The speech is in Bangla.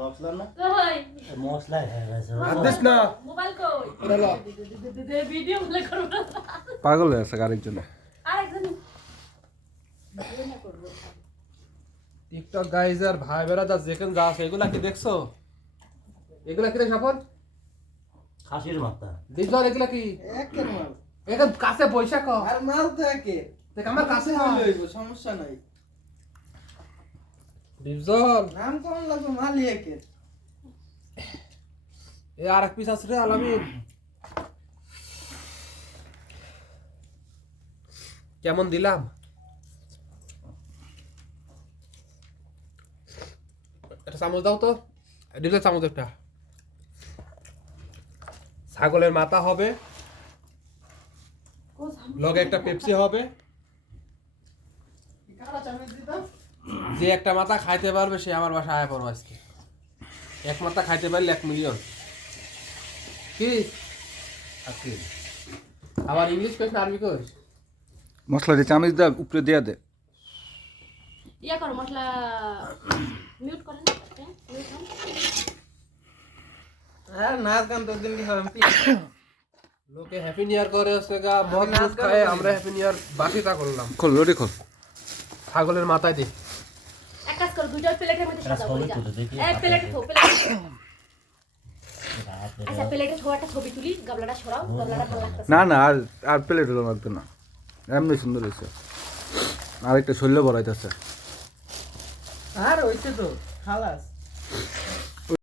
মশলা না কই মশলা হয়ে গেছে আদেশ না মোবাইল কই ওরা ভিডিও প্লে করব পাগল হয়ে আছে আরেকজন আরেকজন ভিডিও না করব টিকটক গাইজ আর ভাই বেড়াদা যেখানে যা আছে এগুলা কি দেখছো? এগুলা কি রে সাপন? খাসির মাথা দিজর এগুলা কি? একের মাল একদম কাছে পয়সা কো আর মাল তো একে দেখ আমার কাছে হইলে হয় হইব সমস্যা নাই দিজর নাম কোন লাগবে মালই একে এ আরেক পিস আছে রে আলামিন কেমন দিলাম? একটা চামচ দাও তো দিলে চামচ একটা ছাগলের মাথা হবে লগে একটা পেপসি হবে কারা চামচ দিতাম যে একটা মাথা খাইতে পারবে সে আমার বাসায় আয় পড়ো আজকে এক মাথা খাইতে পারলে 1 মিলিয়ন কি আকিল আবার ইংলিশ কইছ না আরবি কইছ মশলা দিয়ে চামচ দা উপরে দিয়া দে ইয়া করো মশলা মিউট করেন মিউট করেন আর নাচ গান তো দিন কি হবে লোকে হ্যাপি নিউ ইয়ার করে হচ্ছে গা মদ মুদ খায় আমরা হ্যাপি নিউ ইয়ার বাকিটা করলাম খোল রোডি খোল ছাগলের মাথায় দে এক কাজ করো দুইটা প্লেটের মধ্যে সাজাও ছবি যা তুলে দেখি এই প্লেটে থো প্লেটে আচ্ছা প্লেটে থো একটা ছবি তুলি গাবলাটা সরাও গাবলাটা ভালো লাগতেছে না না আর আর প্লেট হলো লাগবে না এমনি সুন্দর হয়েছে আরেকটা শৈল্য বড়াইতেছে আর হইছে তো খালাস